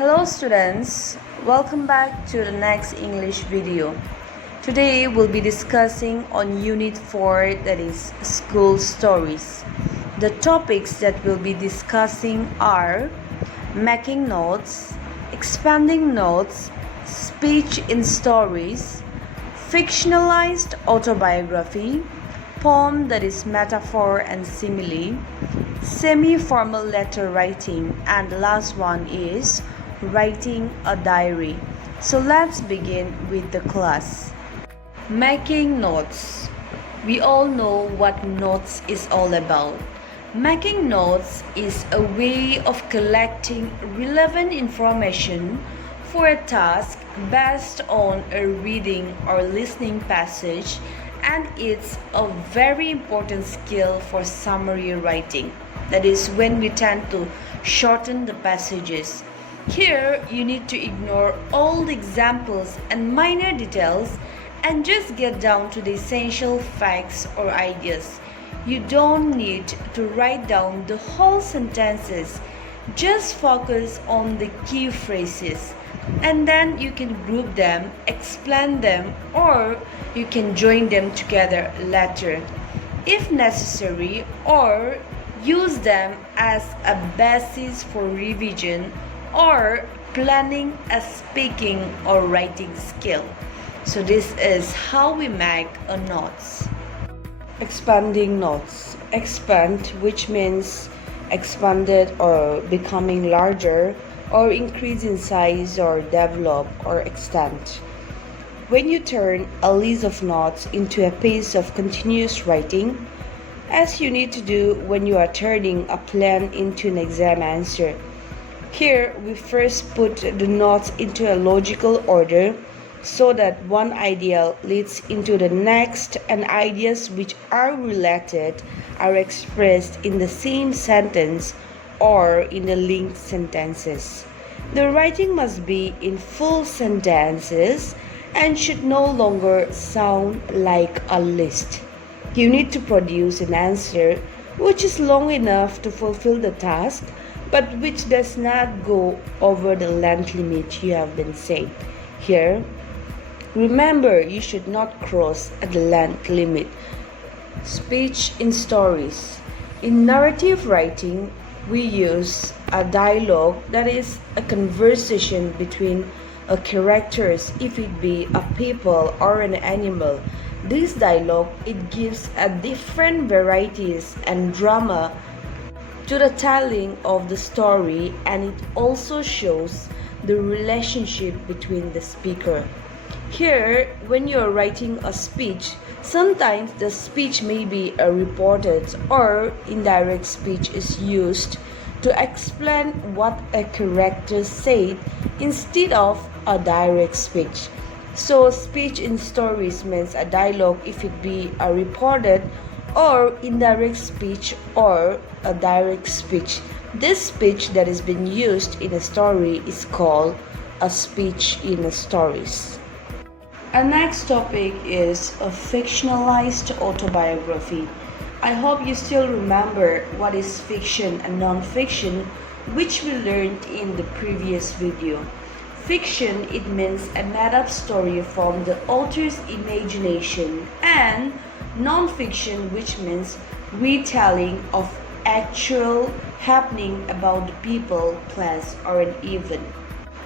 Hello students, welcome back to the next English video. Today we'll be discussing on Unit 4, that is School Stories. The topics that we'll be discussing are making notes, expanding notes, speech in stories, fictionalized autobiography, poem that is metaphor and simile, semi-formal letter writing, and the last one is writing a diary. So let's begin with the class. Making notes. We all know what notes is all about. Making notes is a way of collecting relevant information for a task based on a reading or listening passage, and it's a very important skill for summary writing. That is when we tend to shorten the passages. Here you need to ignore all the examples and minor details and just get down to the essential facts or ideas. You don't need to write down the whole sentences. Just focus on the key phrases, and then you can group them, explain them, or you can join them together later if necessary, or use them as a basis for revision or planning a speaking or writing skill. So this is how we make a notes. Expanding notes. Expand, which means expanded or becoming larger, or increase in size or develop or extend. When you turn a list of notes into a piece of continuous writing, as you need to do when you are turning a plan into an exam answer. Here we first put the notes into a logical order so that one idea leads into the next and ideas which are related are expressed in the same sentence or in the linked sentences. The writing must be in full sentences and should no longer sound like a list. You need to produce an answer which is long enough to fulfill the task, but which does not go over the length limit you have been set. Here, remember you should not cross the length limit. Speech in stories. In narrative writing, we use a dialogue, that is a conversation between a characters, if it be a people or an animal. This dialogue, it gives a different varieties and drama to the telling of the story, and it also shows the relationship between the speaker. Here, when you are writing a speech, sometimes the speech may be a reported or indirect speech is used to explain what a character said instead of a direct speech. So speech in stories means a dialogue if it be a reported or indirect speech or a direct speech. This speech that is being used in a story is called a speech in a stories. Our next topic is a fictionalized autobiography. I hope you still remember what is fiction and non-fiction, which we learned in the previous video. Fiction, it means a made-up story from the author's imagination, and non-fiction, which means retelling of actual happening about the people, place, or an event.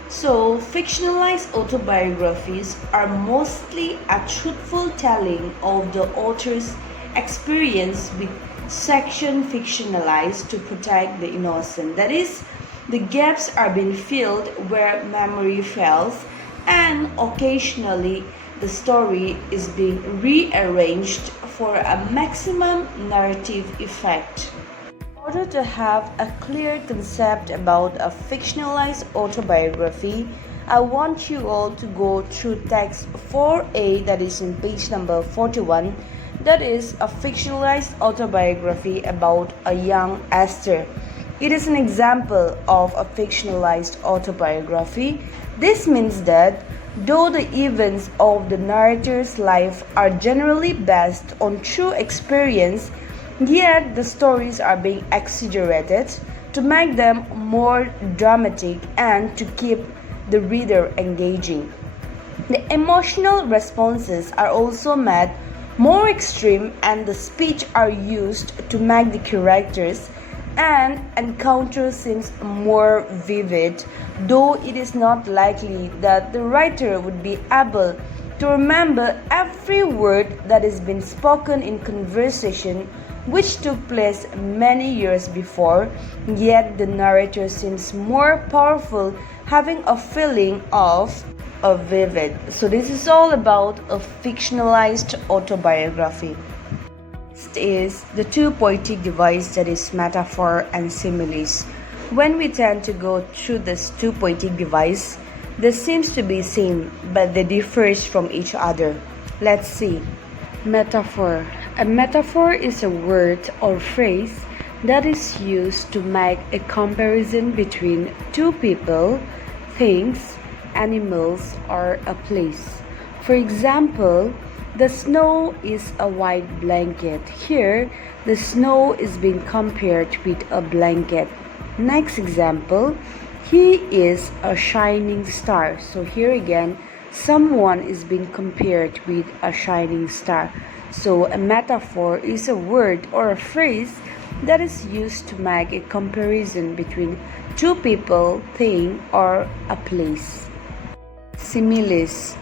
So, fictionalized autobiographies are mostly a truthful telling of the author's experience with section fictionalized to protect the innocent. That is, the gaps are being filled where memory fails, and occasionally the story is being rearranged for a maximum narrative effect. In order to have a clear concept about a fictionalized autobiography, I want you all to go through text 4a, that is in page number 41, that is a fictionalized autobiography about a young Esther. It is an example of a fictionalized autobiography. This means that though the events of the narrator's life are generally based on true experience, yet the stories are being exaggerated to make them more dramatic and to keep the reader engaging. The emotional responses are also made more extreme, and the speech are used to make the characters and encounter seems more vivid, though it is not likely that the writer would be able to remember every word that has been spoken in conversation which took place many years before, yet the narrator seems more powerful, having a feeling of a vivid. So this is all about a fictionalized autobiography. Next is the two poetic device, that is metaphor and similes. When we tend to go through this two poetic device, they seems to be same, but they differs from each other. Let's see. Metaphor. A metaphor is a word or phrase that is used to make a comparison between two people, things, animals, or a place. For example, the snow is a white blanket. Here, the snow is being compared with a blanket. Next example, he is a shining star. So here again, someone is being compared with a shining star. So a metaphor is a word or a phrase that is used to make a comparison between two people, thing, or a place. Similes.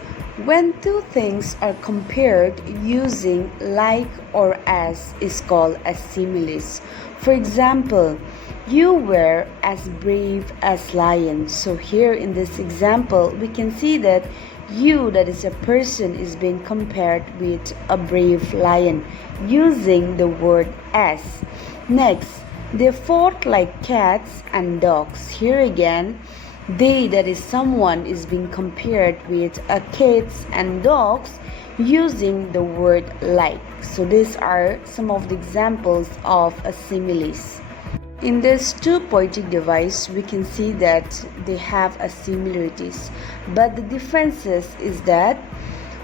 When two things are compared using like or as is called a similes. For example, you were as brave as lion. So here in this example, we can see that you, that is a person, is being compared with a brave lion using the word as. Next, they fought like cats and dogs. Here again, they, that is someone, is being compared with a cats and dogs using the word like. So these are some of the examples of a similes. In this two poetic device, we can see that they have a similarities, but the differences is that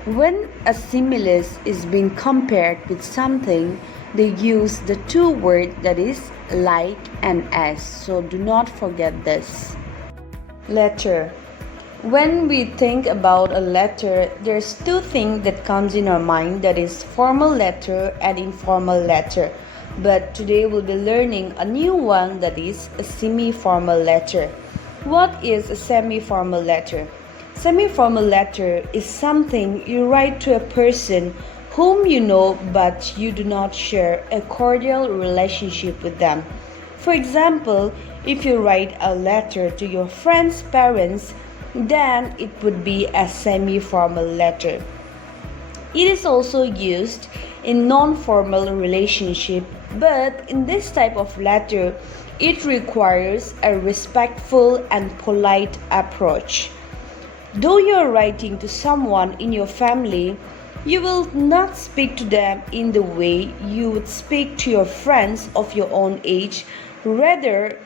when a similes is being compared with something, they use the two words, that is like and as. So do not forget this. Letter. When we think about a letter, there's two things that comes in our mind, that is formal letter and informal letter. But today we'll be learning a new one, that is a semi-formal letter. What is a semi-formal letter? Semi-formal letter is something you write to a person whom you know but you do not share a cordial relationship with them. For example, if you write a letter to your friend's parents, then it would be a semi-formal letter. It is also used in non-formal relationship, but in this type of letter, it requires a respectful and polite approach. Though you are writing to someone in your family, you will not speak to them in the way you would speak to your friends of your own age. Rather,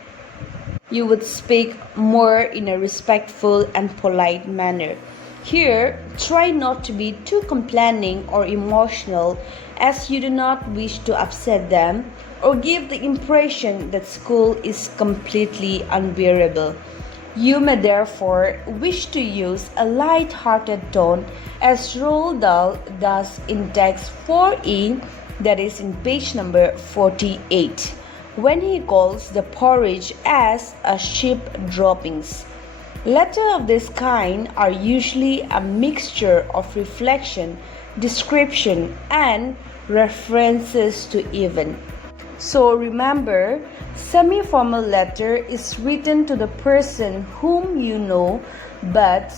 you would speak more in a respectful and polite manner. Here, try not to be too complaining or emotional, as you do not wish to upset them or give the impression that school is completely unbearable. You may therefore wish to use a light-hearted tone, as Roald Dahl does in text 4E, that is in page number 48, when he calls the porridge as a sheep droppings. Letters of this kind are usually a mixture of reflection, description, and references to event. So remember, semi-formal letter is written to the person whom you know but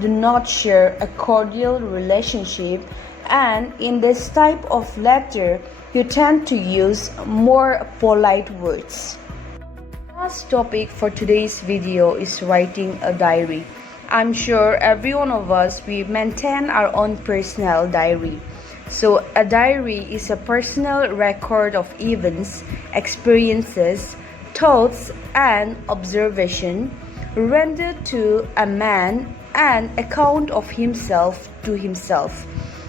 do not share a cordial relationship, and in this type of letter, you tend to use more polite words. Last topic for today's video is writing a diary. I'm sure every one of us, we maintain our own personal diary. So a diary is a personal record of events, experiences, thoughts, and observation rendered to a man, an account of himself to himself.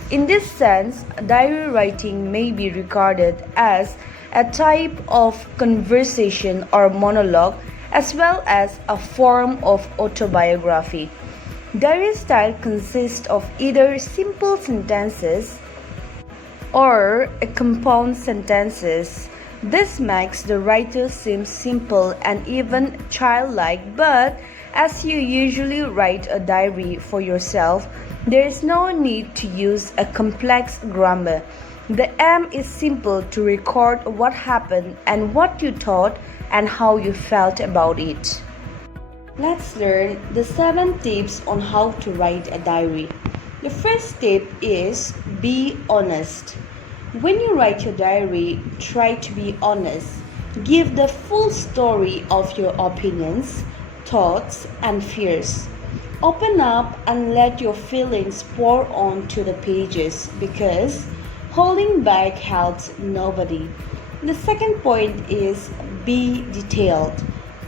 In this sense, diary writing may be regarded as a type of conversation or monologue, as well as a form of autobiography. Diary style consists of either simple sentences or compound sentences. This makes the writer seem simple and even childlike, but as you usually write a diary for yourself, there is no need to use a complex grammar. The aim is simple to record what happened and what you thought and how you felt about it. Let's learn the 7 tips on how to write a diary. The first tip is be honest. When you write your diary, try to be honest. Give the full story of your opinions, thoughts, and fears. Open up and let your feelings pour onto the pages because holding back helps nobody. The second point is be detailed.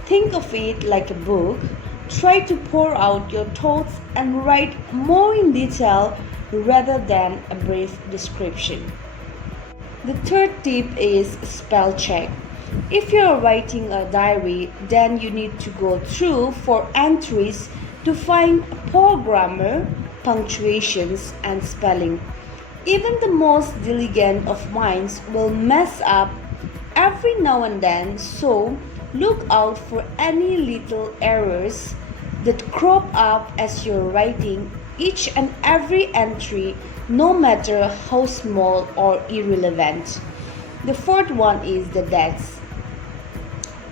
Think of it like a book. Try to pour out your thoughts and write more in detail rather than a brief description. The third tip is spell check. If you are writing a diary, then you need to go through for entries to find poor grammar, punctuations, and spelling. Even the most diligent of minds will mess up every now and then, so look out for any little errors that crop up as you're writing each and every entry, no matter how small or irrelevant. The fourth one is the dates.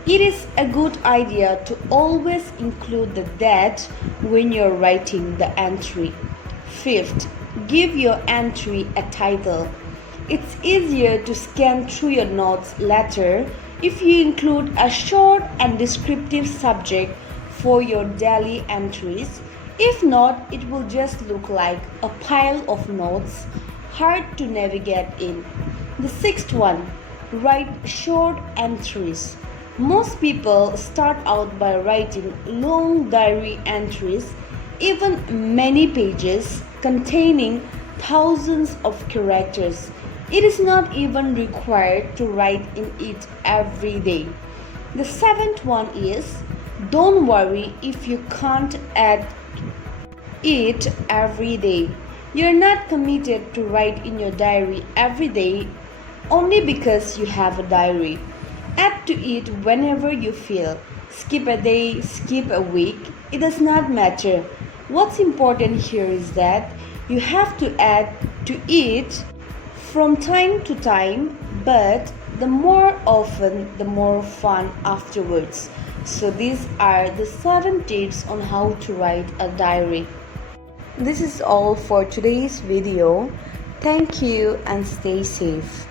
It is a good idea to always include the date when you're writing the entry. Fifth, give your entry a title. It's easier to scan through your notes later if you include a short and descriptive subject for your daily entries. If not, it will just look like a pile of notes, hard to navigate in. The sixth one, write short entries. Most people start out by writing long diary entries, even many pages containing thousands of characters. It is not even required to write in it every day. The seventh one is don't worry if you can't add it every day. You're not committed to write in your diary every day only because you have a diary. Add to it whenever you feel. Skip a day, skip a week, it does not matter. What's important here is that you have to add to it from time to time, but the more often, the more fun afterwards. So these are the 7 tips on how to write a diary. This is all for today's video. Thank you and stay safe.